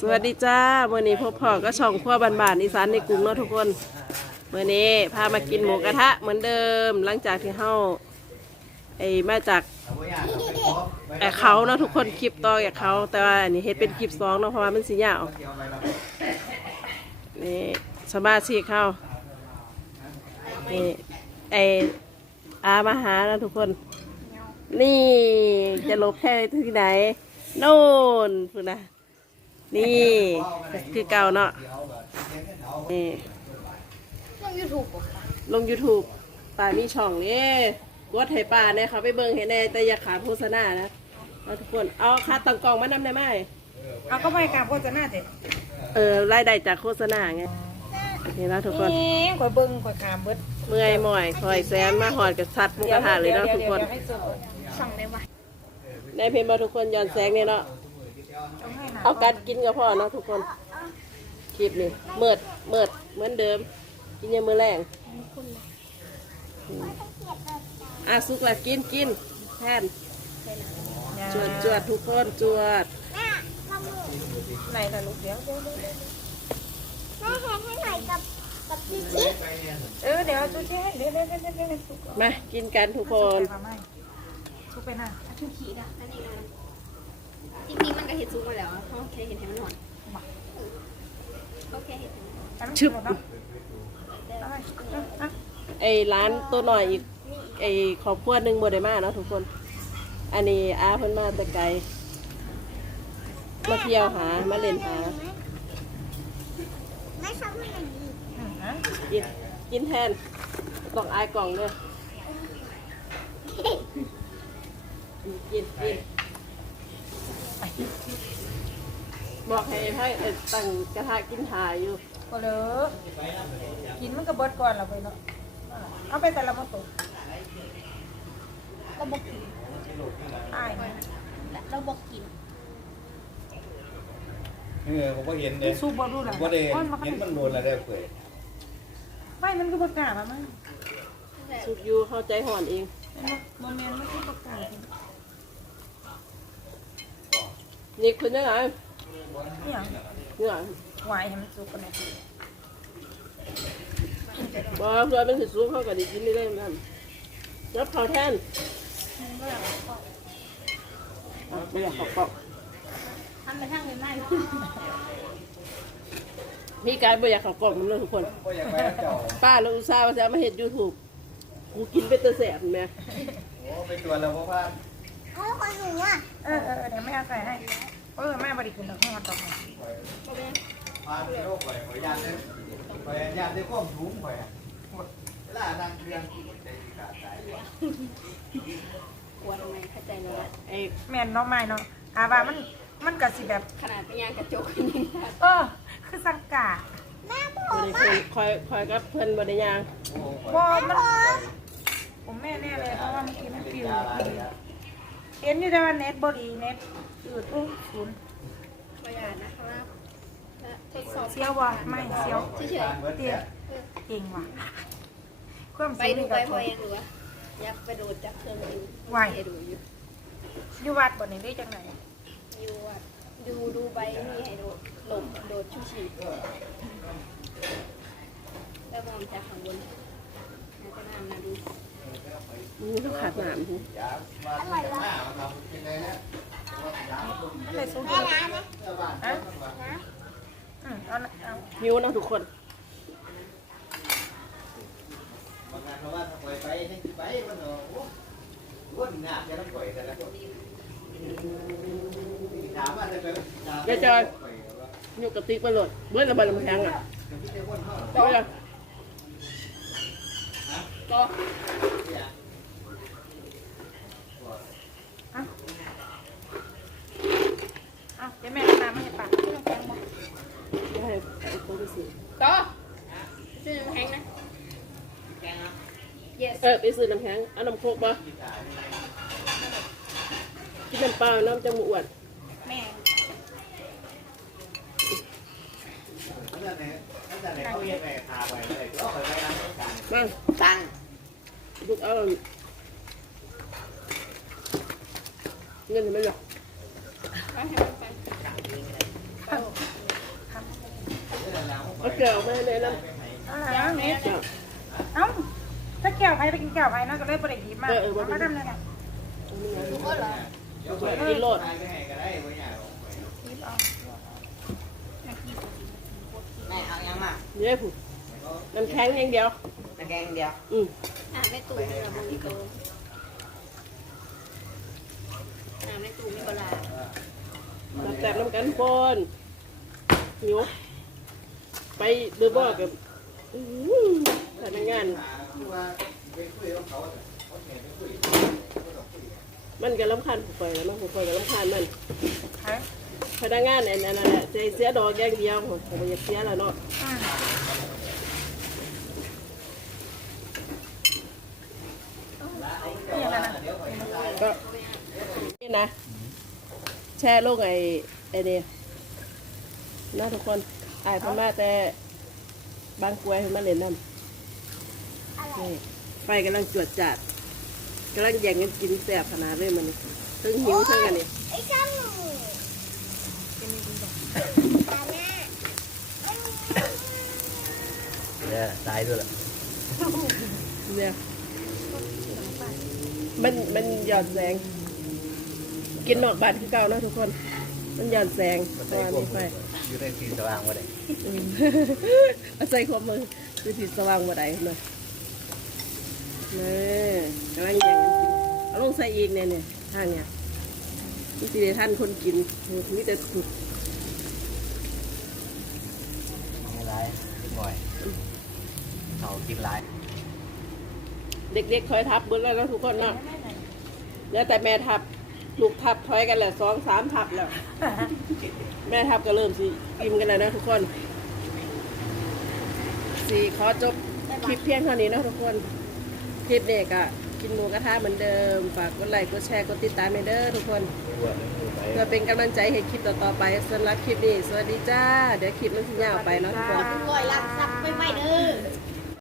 สวัสดีจ้าเมื่อนี้พบพ่อก็ช่องขั้วบานๆอีสานในกรุงเนาะทุกคนเมื่อนี้พามากินหมูกระทะเหมือนเดิม หลังจากที่เฮาไอ้มาจากแต่เขาเนาะทุกคนคลิปต่อจากเขาแต่ว่าอันนี้เฮ็ดเป็นคลิปสองเนาะเพราะว่ามันสียาวนี่สมาชิกเขานี่ไออามาหาเนาะทุกคน นี่จะลบแค่ที่ไหนโน่นพูดนะ นี่คือเก่าเนาะนี่ช่องยูทูบลง YouTube ป่ามีช่องนี่กดให้ป่าเนี่ยเขาไปเบิ่งให้แน่แต่อย่าขาดโฆษณานะเอาทุกคนเอาค่าตังกล่องมานำได้ไหมเอาก็ไปกับโฆษณาเด็ดเออรายได้จากโฆษณาไงนี่นะทุกคนนี่ข่อยเบิ้งข่อยขามเบิดเมื่อยหม่อยคอยแซนมาหอดกับสัตว์หมุกกระทะเลยเนาะทุกคนดี๋ยวให้สุดช่องได้ปะได้เพลงมาทุกคนย้อนแสงเนี่ยเนาะต้องให้หนา เอาการกินกับพ่อเนาะทุกคนคลิปนี้เมิดเมิดเหมือนเดิม กินยามมือแรงอืมอะสุกละกินกินแทนจวดจวดทุกคนจวดไหนล่ะลูกเดี๋ยวเดี๋ยวเดี๋ยวเดี๋ยวแม่แทนให้หน่อยกับกับพี่ชิดเออเดี๋ยวจุ๊ชี้ให้เดี๋ยวเดี๋ยวเดี๋ยวเดี๋ยวเดี๋ยวสุกก่อนมากินกันทุกคนสุกไปไหมสุกไปหน้าทุกขีดอะนั่นเองนะ จริงๆมันก็เห็ดซุกมาแล้วอะเพราะแค่เห็ดให้มันหอนโอเคเห็ดให้มันหอนอันนั้นสุกแล้วเนาะได้อะอะไอ้ร้านตัวหน่อยอีกไอ้ขอบครัวหนึ่งโมเดมาเนาะทุกคน อันนี้อาเพิ่นมาแต่ไกลมาเที่ยวหามาเล่นหาแม่ชอบให้หน่อยดีอืมอะกินกินแทนต้องอายกล่องเลยกินกิน บอกให้ให้เอ่อตั้งกระทะกินถ่ายอยู่ก็เลยกินมันก็เบิดก่อนเราไปเนาะเอาไปแต่ละมาตุกเราบอกกินอายนะเราบอกกินเออผมก็เห็นเด้สู้บ่รู้หรอว่าเด้อ้อนมาเห็นก็มันโดนอะไรได้เผยไม่มันคือประกาศมามั้งสุกอยู่เข้าใจห่อนเองโมเมนต์มันคือประกาศ นี่คุณยังไงเนี่ยเนี่ยหวายให้มันสุกกันหน่อยบอกเพื่อนเป็นสิสูงเข้ากับดิกินนี่ได้นั่นรับเขาแทนอะไม่อยากขอบกล่องทำไปทางเลยไม่พี่กายไม่อยากขอบกล่องมันเลยทุกคน ก็ยังไม่เจ้าป้าเราอุตส่าห์ว่าจะมาเห็นยูทูบกูกินเป็นตะแสบเห็นไหมโอ้ไปตัวแล้วพ่อพาน เอาคนหนูอะเออเออเดี๋ยวแม่เอาใส่ให้เออแม่บริคุณดอกให้มันตกมาพาไปโรคไปขอยาตเลยขอยยาตได้ความสูงไปอะเวลาทางเรียนใจขาดสายว่ะกลัวทำไมเข้าใจไหมว่าไอ้แม่นเน้องไม้เนาะอาว่ามันมันก็สิแบบขนาดไปย่างกระจกนี่นะเออ คือสังกาแม่บบริเพื่อนคอยคอยกับเพื่อนบริยางโอ้โหบอมันผมแม่แน่เลยเพราะว่าเมื่อกี้มันปิว เห็นอยู่แต่ว่าเน็ตบดีเน็ตอืดอุ้งศูนย์ประหยัดนะครับและทดสอบเซียววะไม่เซียวเฉยเตี้ยเก่งว่ะความๆไปสูงดูนี่ไปก็พอยังหรือว่าอยากไปโดดจากเครื่องดูไหวให้ดูอยู่อยู่วัดบ่นี่ได้จังไหนอยู่อะดูดูใบนี่ให้โดดหลบโดดชูชีพแล้วมองจากข้างบนแล้วก็น้ำมาดู นี่ต้องขาดหนามทียามาหน้ามันทำเป็นไงฮะอะไรสูงแม่ร้านนะฮะอืมเอาเอาหิวนะทุกคนบางงานเพราะว่าถ้าปล่อยไปให้ไปมันเนาะโอ้วนหน้าจะต้องปล่อยแต่ละคนถามว่าจะไปยายจอยอยู่กับติ๊กมาโหลดเบื่อระเบิดลำแพงอะเจ้ายังก็ เอาเดี๋ยวแม่เอาน้ำมาให้ปาก ไม่ให้ไอ้ตัวที่สี่ ก็ซื้อน้ำแข็งนะ yes เออไปซื้อน้ำแข็งเอาน้ำโคกมากินน้ำเปล่าน้ำจังหมูอ้วนแม่นั่นแหละนั่นแหละเขาเรียกไปพาไปเลยก็ไปไปร้านกลางมาตังลูกเอาเงินเห็นไหมล่ะไปให้มันไปเอาเกลือออกมาให้แนะนอะไรนะเน็ตำจ้ะเอ้า ถ้าแก้วไผ่ไปกินแก้วไผ่นะก็เลยบ่ได้หยิบมาเออเออบ่มาได้ทำเลยนะทุกคนเหรอกินโลดแม่เอายังมาเดี๋ยวผูกน้ำแข็งอย่างเดียว ตะแกงเดียวอืมอ่าแม่ตู่มีละมึงโตอ่าแม่ตู่มีเวลาน้ำแตกน้ำกันคนหิวไปเดือบอกกับอื้อหือพนักงาน มันก็ลำคันผู้ป่วยแล้วเนาะผู้ป่วยก็ลำคันมันไผ่พนักงานอันนั้นแหละใจเสียดอกอย่างเดียวผมผมอยากเสียแล้วเนาะอืมนี่ยังไงนะก็นี่นะ แช่ลงไอ้ไอ้เนี่ยน่าทุกคนอายพม่าแต่บางกรวยเพิ่นมาเล่นน้ำ นี่ไฟกำลังจวดจัดกำลังแย่งกันกินแสบขนาดเลยมันนี่ถึงหิวถึงอันนี้ไอ้จ้าหนูตาแม่เนี่ยตายด้วยล่ะเนี่ยมันมันหยอดแสง กินนอกบ้านคือเก่าเนาะทุกคน มันหยอดแสงมันตได้อนควบนี้ไฟอยู่ในที่สว่างมาได้อืมอาศัยความมือคือติดสว่างบ่ได้เนาะนี่กำลังแย่งกันกินเอาลงใส่อีกเนี่ยเนี่ยท่านเนี่ยนี่สิได้ท่านคนกินมีแต่ถูกไม่ร้ายนิดหน่อยเขากินร้ายเด็กๆคอยทับเบิ้แล้วนะทุกคนเนาะแล้วแต่แม่ทับลูกทับถอยกันแหละสองสามทับแล้ว แม่ทับก็เริ่มสิกินกันแล้วนะทุกคนสี่ขอจบคลิปเพียงเท่านี้นะทุกคน ลิปนี้ก็กินหมูกระทะเหมือนเดิม ฝากกดไลค์กดแชร์กดติดตามให้เด้อทุกคนเพื่อเป็นกำลังใจให้คลิปต่อๆไปสำหรับคลิปนี้ สวัสดีจ้า เดี๋ยวคลิปมันสิยาวไปเนาะทุกคนลอยลักซับไปไปเด้อ